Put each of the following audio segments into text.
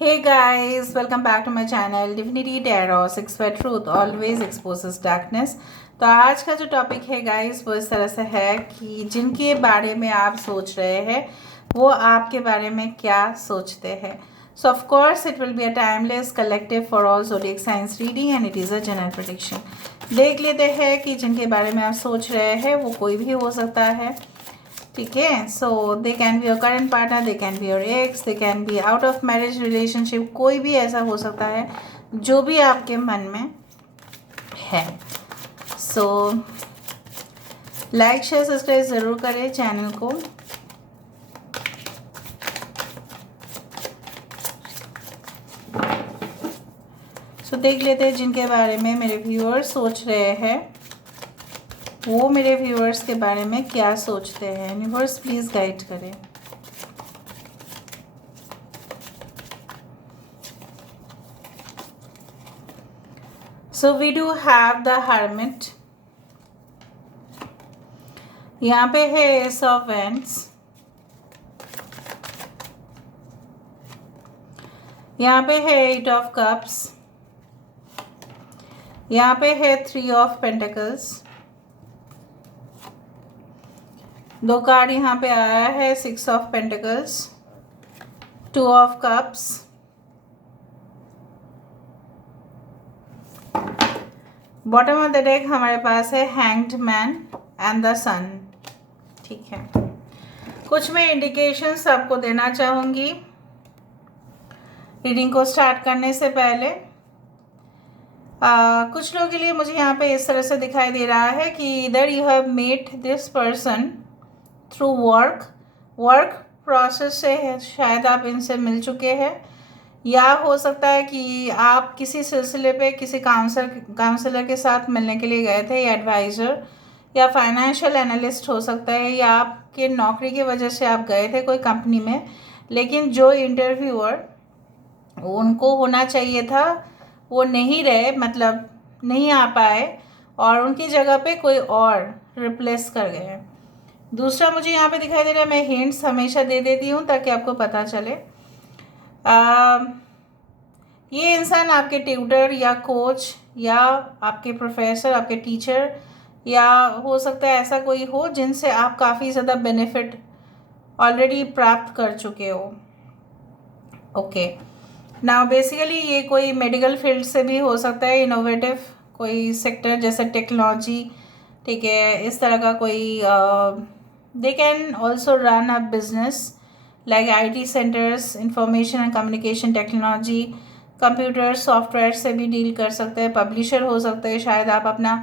Hey guys, welcome back to my channel Divinity Tarot 6 where truth always exposes darkness। तो आज का जो topic है गाइस वो इस तरह से है कि जिनके बारे में आप सोच रहे हैं वो आपके बारे में क्या सोचते हैं। सो of course it will be a timeless collective for all zodiac signs reading and it is a general prediction. देख लेते हैं कि जिनके बारे में आप सोच रहे हैं वो कोई भी हो सकता है। ठीक है, so they can be your current partner, they can be your ex, they can be out of marriage relationship, कोई भी ऐसा हो सकता है जो भी आपके मन में है। सो लाइक शेयर सब्सक्राइब ज़रूर करें चैनल को। सो देख लेते हैं जिनके बारे में मेरे व्यूअर्स सोच रहे हैं वो मेरे व्यूअर्स के बारे में क्या सोचते हैं। यूनिवर्स प्लीज़ गाइड करें। So we do have the hermit, यहाँ पे है एस ऑफ वेंड्स, यहाँ पे है एट ऑफ कप्स, यहाँ पे है थ्री ऑफ पेंटिकल्स, दो कार्ड यहाँ पे आया है six of pentacles, two of cups, bottom of the deck हमारे पास है हैंग्ड मैन एंड द सन। ठीक है, कुछ मैं इंडिकेशंस आपको देना चाहूँगी रीडिंग को स्टार्ट करने से पहले। कुछ लोगों के लिए मुझे यहाँ पे इस तरह से दिखाई दे रहा है कि इधर you have met this person through work process से है, शायद आप इनसे मिल चुके हैं, या हो सकता है कि आप किसी सिलसिले पे किसी काउंसलर के साथ मिलने के लिए गए थे, या एडवाइज़र या फाइनेंशियल एनालिस्ट हो सकता है, या आपके नौकरी की वजह से आप गए थे कोई कंपनी में, लेकिन जो इंटरव्यूअर उनको होना चाहिए था वो नहीं रहे, मतलब नहीं आ पाए और उनकी जगह पे कोई और रिप्लेस कर गए। दूसरा मुझे यहाँ पे दिखाई दे रहा है, मैं हिंट्स हमेशा दे देती हूँ ताकि आपको पता चले। ये इंसान आपके ट्यूटर या कोच या आपके प्रोफेसर, आपके टीचर, या हो सकता है ऐसा कोई हो जिनसे आप काफ़ी ज़्यादा बेनिफिट ऑलरेडी प्राप्त कर चुके हो। ओके, नाउ बेसिकली ये कोई मेडिकल फील्ड से भी हो सकता है, इनोवेटिव कोई सेक्टर जैसे टेक्नोलॉजी, ठीक है, इस तरह का कोई। They can also run a business like IT centres, information and communication technology, computer software से भी डील कर सकते हैं। पब्लिशर हो सकते हैं, शायद आप अपना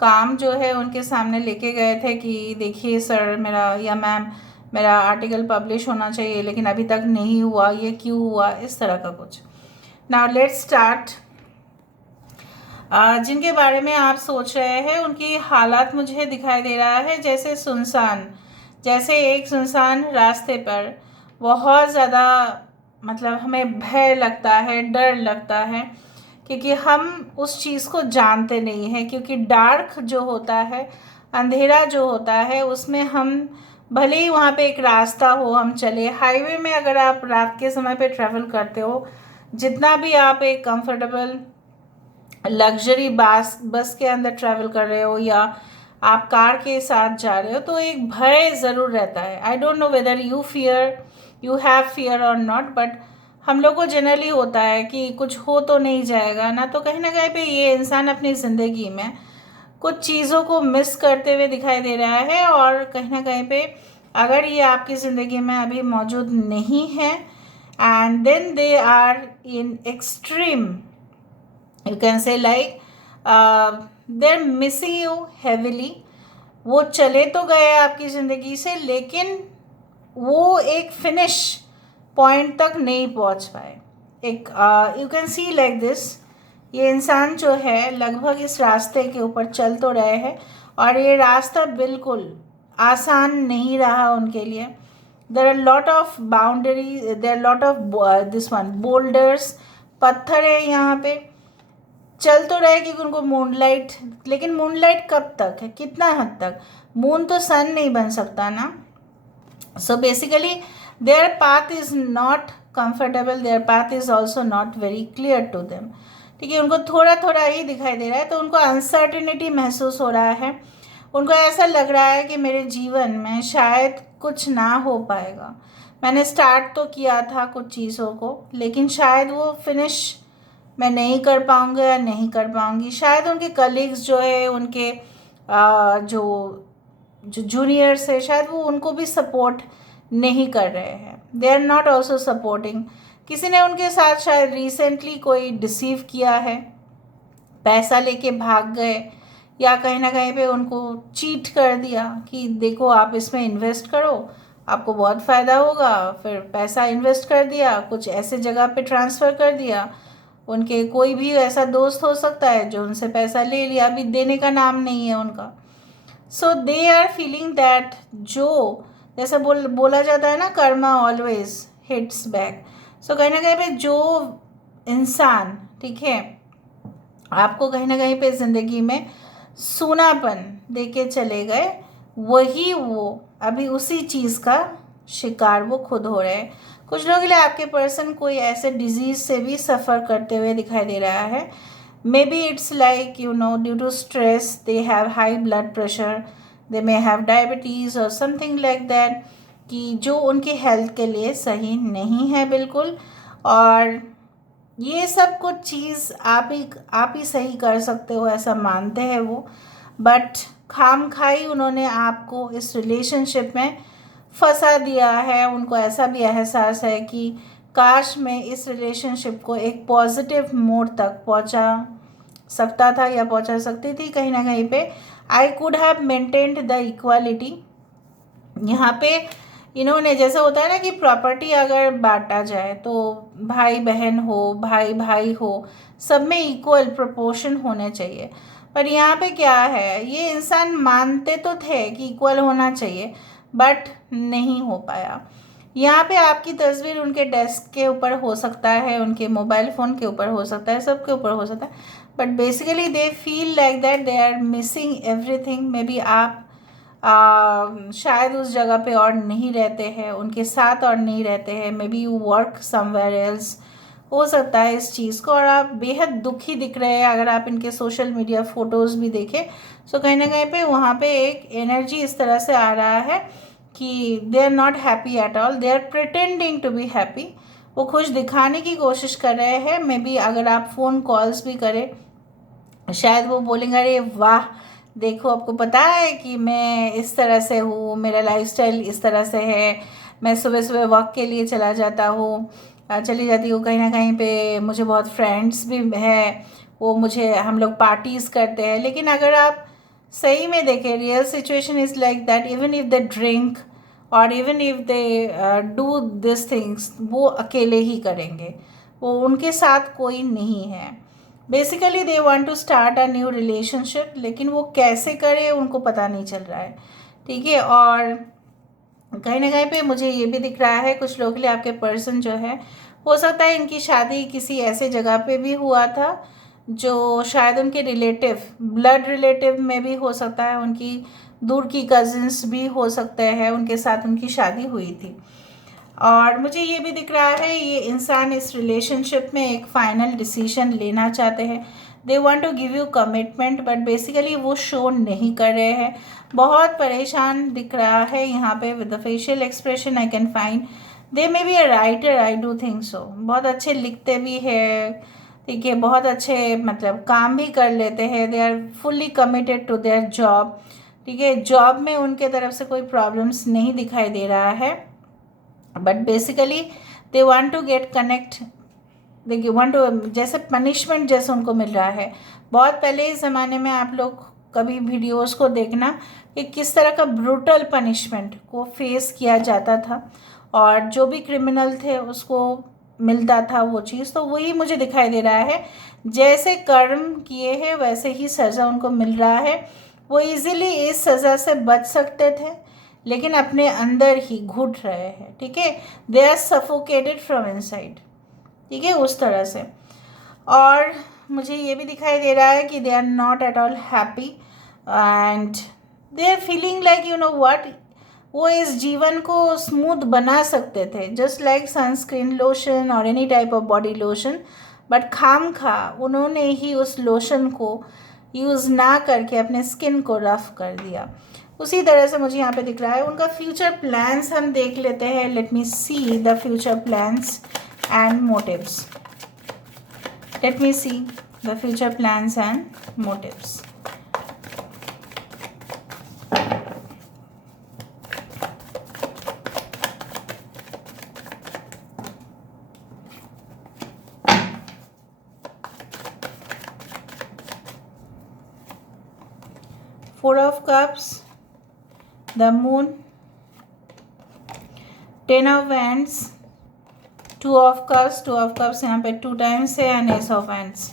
काम जो है उनके सामने लेके गए थे कि देखिए सर मेरा या मैम मेरा आर्टिकल पब्लिश होना चाहिए लेकिन अभी तक नहीं हुआ, ये क्यों हुआ, इस तरह का कुछ। Now let's start. जिनके बारे में आप सोच रहे हैं उनकी हालात मुझे दिखाई दे रहा है जैसे सुनसान, जैसे एक सुनसान रास्ते पर बहुत ज़्यादा, मतलब हमें भय लगता है, डर लगता है, क्योंकि हम उस चीज़ को जानते नहीं हैं। क्योंकि डार्क जो होता है, अंधेरा जो होता है, उसमें हम भले ही वहाँ पे एक रास्ता हो, हम चले हाईवे में, अगर आप रात के समय पे ट्रैवल करते हो, जितना भी आप एक कंफर्टेबल लग्जरी बस के अंदर ट्रैवल कर रहे हो या आप कार के साथ जा रहे हो, तो एक भय ज़रूर रहता है। I don't know whether you have fear और नॉट, बट हम लोग को जनरली होता है कि कुछ हो तो नहीं जाएगा ना। तो कहीं ना कहीं पे ये इंसान अपनी ज़िंदगी में कुछ चीज़ों को मिस करते हुए दिखाई दे रहा है, और कहीं ना कहीं पे अगर ये आपकी ज़िंदगी में अभी मौजूद नहीं है, and then they are in extreme, you can say like they are missing you heavily. वो चले तो गए आपकी ज़िंदगी से, लेकिन वो एक फिनिश पॉइंट तक नहीं पहुंच पाए। एक you can see like this, ये इंसान जो है लगभग इस रास्ते के ऊपर चल तो रहे हैं और ये रास्ता बिल्कुल आसान नहीं रहा उनके लिए। There are lot of boundary, there are lot of this one boulders, पत्थर है यहाँ पे। चल तो रहे क्योंकि उनको मूनलाइट, लेकिन मूनलाइट कब तक है, कितना हद तक, मून तो सन नहीं बन सकता ना। So basically their path is not comfortable, their path is also not very clear to them. ठीक है, उनको थोड़ा थोड़ा ही दिखाई दे रहा है, तो उनको अनसर्टिनिटी महसूस हो रहा है। उनको ऐसा लग रहा है कि मेरे जीवन में शायद कुछ ना हो पाएगा। मैंने स्टार्ट तो किया था कुछ चीज़ों को, लेकिन शायद वो फिनिश मैं नहीं कर पाऊँगा या नहीं कर पाऊँगी। शायद उनके कलीग्स जो है, उनके जो जो जूनियर्स है, शायद वो उनको भी सपोर्ट नहीं कर रहे हैं। They are not also supporting. किसी ने उनके साथ शायद रिसेंटली कोई डिसीव किया है, पैसा लेके भाग गए, या कहीं ना कहीं पे उनको चीट कर दिया कि देखो आप इसमें इन्वेस्ट करो, आपको बहुत फ़ायदा होगा। फिर पैसा इन्वेस्ट कर दिया, कुछ ऐसे जगह पे ट्रांसफ़र कर दिया। उनके कोई भी ऐसा दोस्त हो सकता है जो उनसे पैसा ले लिया, अभी देने का नाम नहीं है उनका। सो दे आर फीलिंग दैट, जो जैसा बोला जाता है ना, कर्मा ऑलवेज हिट्स बैक। सो कहीं ना कहीं पे जो इंसान, ठीक है, आपको कहीं ना कहीं पे ज़िंदगी में सूनापन दे के चले गए, वही वो अभी उसी चीज़ का शिकार वो खुद हो रहे हैं। कुछ लोगों के लिए आपके पर्सन कोई ऐसे डिजीज़ से भी सफ़र करते हुए दिखाई दे रहा है। Maybe it's like due to stress they have high blood pressure, they may have diabetes और समथिंग लाइक दैट, कि जो उनकी हेल्थ के लिए सही नहीं है बिल्कुल। और ये सब कुछ चीज़ आप ही सही कर सकते हो, ऐसा मानते हैं वो। बट खामखाई उन्होंने आपको इस रिलेशनशिप में फंसा दिया है। उनको ऐसा भी एहसास है कि काश मैं इस रिलेशनशिप को एक पॉजिटिव मोड तक पहुंचा सकता था या पहुंचा सकती थी। कहीं ना कहीं पे I could have maintained the equality. यहाँ पे इन्होंने, जैसे होता है ना कि प्रॉपर्टी अगर बांटा जाए तो भाई बहन हो, भाई भाई हो, सब में इक्वल प्रोपोर्शन होने चाहिए। पर यहाँ पे क्या है, ये इंसान मानते तो थे कि इक्वल होना चाहिए, बट नहीं हो पाया। यहाँ पे आपकी तस्वीर उनके डेस्क के ऊपर हो सकता है, उनके मोबाइल फ़ोन के ऊपर हो सकता है, सबके ऊपर हो सकता है, but basically they feel like that they are missing everything. Maybe आप शायद उस जगह पे और नहीं रहते हैं, उनके साथ और नहीं रहते हैं। May be you work somewhere else, हो सकता है इस चीज़ को। और आप बेहद दुखी दिख रहे हैं अगर आप इनके सोशल मीडिया फ़ोटोज़ भी देखें। सो कहीं ना कहीं पे वहाँ पे एक एनर्जी इस तरह से आ रहा है कि they are not happy at all, they are pretending to be happy. वो खुश दिखाने की कोशिश कर रहे हैं। मे बी अगर आप फ़ोन कॉल्स भी करें, शायद वो बोलेंगे अरे वाह, देखो आपको पता है कि मैं इस तरह से हूँ, मेरा लाइफस्टाइल इस तरह से है, मैं सुबह सुबह वॉक के लिए चली जाती हूँ। कहीं ना कहीं पे मुझे बहुत फ्रेंड्स भी है, वो मुझे, हम लोग पार्टीज़ करते हैं। लेकिन अगर आप सही में देखें, real situation is like that, even if they drink और even if they do this things, वो अकेले ही करेंगे, वो उनके साथ कोई नहीं है। Basically they want to start a new relationship, लेकिन वो कैसे करे उनको पता नहीं चल रहा है। ठीक है, और कहीं ना कहीं पे मुझे ये भी दिख रहा है, कुछ लोगों के लिए आपके पर्सन जो है, हो सकता है इनकी शादी किसी ऐसे जगह पे भी हुआ था जो शायद उनके रिलेटिव, ब्लड रिलेटिव में भी हो सकता है, उनकी दूर की कजिन्स भी हो सकते हैं, उनके साथ उनकी शादी हुई थी। और मुझे ये भी दिख रहा है ये इंसान इस रिलेशनशिप में एक फाइनल डिसीजन लेना चाहते हैं। They want to give you commitment, but basically वो शो नहीं कर रहे हैं। बहुत परेशान दिख रहा है यहाँ पे। With the facial expression I can find they may be a writer, I do think so. बहुत अच्छे लिखते भी है, ठीक है, बहुत अच्छे मतलब काम भी कर लेते हैं। They are fully committed to their job, ठीक है, जॉब में उनके तरफ से कोई प्रॉब्लम्स नहीं दिखाई दे रहा है। But basically they want to get connect, देखिए वांट टू, जैसे पनिशमेंट जैसे उनको मिल रहा है। बहुत पहले इस ज़माने में आप लोग कभी वीडियोस को देखना कि किस तरह का ब्रूटल पनिशमेंट को फेस किया जाता था, और जो भी क्रिमिनल थे उसको मिलता था वो चीज़। तो वही मुझे दिखाई दे रहा है, जैसे कर्म किए हैं वैसे ही सज़ा उनको मिल रहा है। वो इजीली इस सज़ा से बच सकते थे, लेकिन अपने अंदर ही घुट रहे हैं, ठीक है, they are suffocated from inside, ठीक है, उस तरह से। और मुझे ये भी दिखाई दे रहा है कि they are not at all happy, and they are feeling like, you know what, वो इस जीवन को स्मूथ बना सकते थे, जस्ट लाइक सनस्क्रीन लोशन और any type of body lotion, but खामखा उन्होंने ही उस लोशन को यूज़ ना करके अपने स्किन को रफ कर दिया। उसी तरह से मुझे यहाँ पे दिख रहा है उनका फ्यूचर प्लान्स हम देख लेते हैं। Let me see the future plans and motives. Let me see the future plans and motives. Four of Cups, the Moon, Ten of Wands, Two of Cups यहाँ पे 2 टाइम्स है एंड Ace of Wands।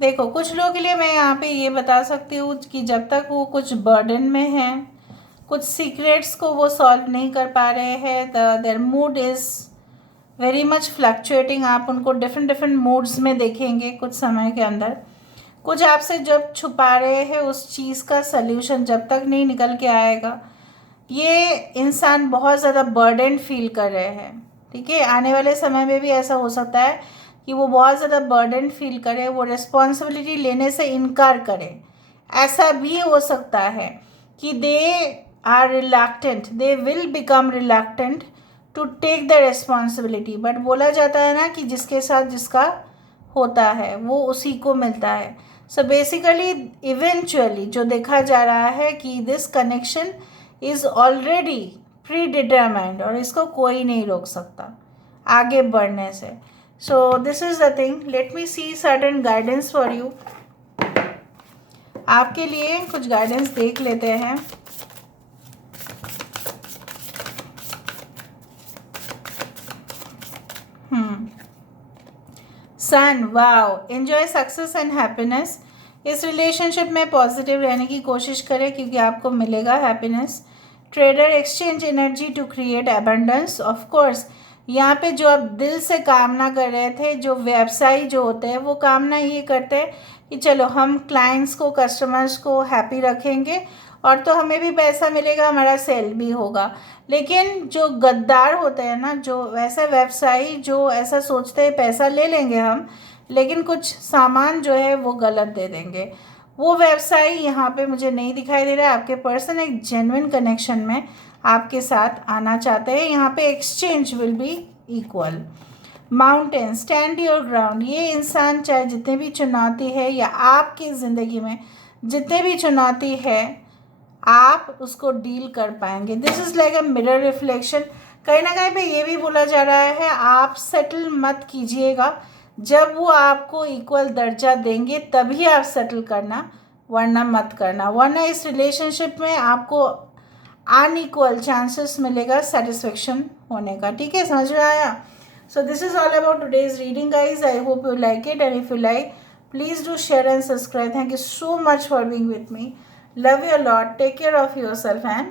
देखो कुछ लोगों के लिए मैं यहाँ पे ये बता सकती हूँ कि जब तक वो कुछ बर्डन में हैं, कुछ सीक्रेट्स को वो सॉल्व नहीं कर पा रहे हैं, their mood is very much fluctuating. आप उनको डिफरेंट मूड्स में देखेंगे कुछ समय के अंदर। कुछ आपसे जब छुपा रहे हैं उस चीज़ का सल्यूशन जब तक नहीं निकल के आएगा, ये इंसान बहुत ज़्यादा बर्डन फील कर रहे हैं। ठीक है, आने वाले समय में भी ऐसा हो सकता है कि वो बहुत ज़्यादा बर्डन फील करे, वो रिस्पॉन्सिबिलिटी लेने से इनकार करे। ऐसा भी हो सकता है कि they are reluctant, they will become reluctant to take the responsibility. But बोला जाता है ना कि जिसके साथ जिसका होता है वो उसी को मिलता है। सो बेसिकली इवेंचुअली जो देखा जा रहा है कि this connection is already predetermined और इसको कोई नहीं रोक सकता आगे बढ़ने से। So this is the thing. Let me see certain guidance for you. आपके लिए कुछ गाइडेंस देख लेते हैं। Sun, wow, enjoy success and happiness. इस रिलेशनशिप में पॉजिटिव रहने की कोशिश करें क्योंकि आपको मिलेगा happiness. Trader, exchange energy to create abundance. Of course यहाँ पे जो आप दिल से कामना कर रहे थे, जो व्यवसायी जो होते हैं वो कामना ये करते हैं कि चलो हम क्लाइंट्स को, कस्टमर्स को हैप्पी रखेंगे और तो हमें भी पैसा मिलेगा, हमारा सेल भी होगा। लेकिन जो गद्दार होते हैं ना, जो वैसा व्यवसायी जो ऐसा सोचते हैं पैसा ले लेंगे हम, लेकिन कुछ सामान जो है वो गलत दे देंगे, वो व्यवसायी यहाँ पे मुझे नहीं दिखाई दे रहा है। आपके पर्सन एक जेन्युइन कनेक्शन में आपके साथ आना चाहते हैं। यहाँ पे exchange will be equal. Mountain, stand your ground. ये इंसान चाहे जितने भी चुनौती है या आपकी ज़िंदगी में जितने भी चुनौती है, आप उसको डील कर पाएंगे। This is like a mirror reflection. कहीं ना कहीं पे ये भी बोला जा रहा है आप सेटल मत कीजिएगा, जब वो आपको इक्वल दर्जा देंगे तभी आप सेटल करना, वरना मत करना। वरना इस रिलेशनशिप में आपको अनइक्वल चांसेस मिलेगा सेटिस्फेक्शन होने का। ठीक है, समझ में आया? सो this is all about today's reading guys. I hope you like it and if you like please do share and subscribe. Thank you so much for being with me. Love you a lot. Take care of yourself and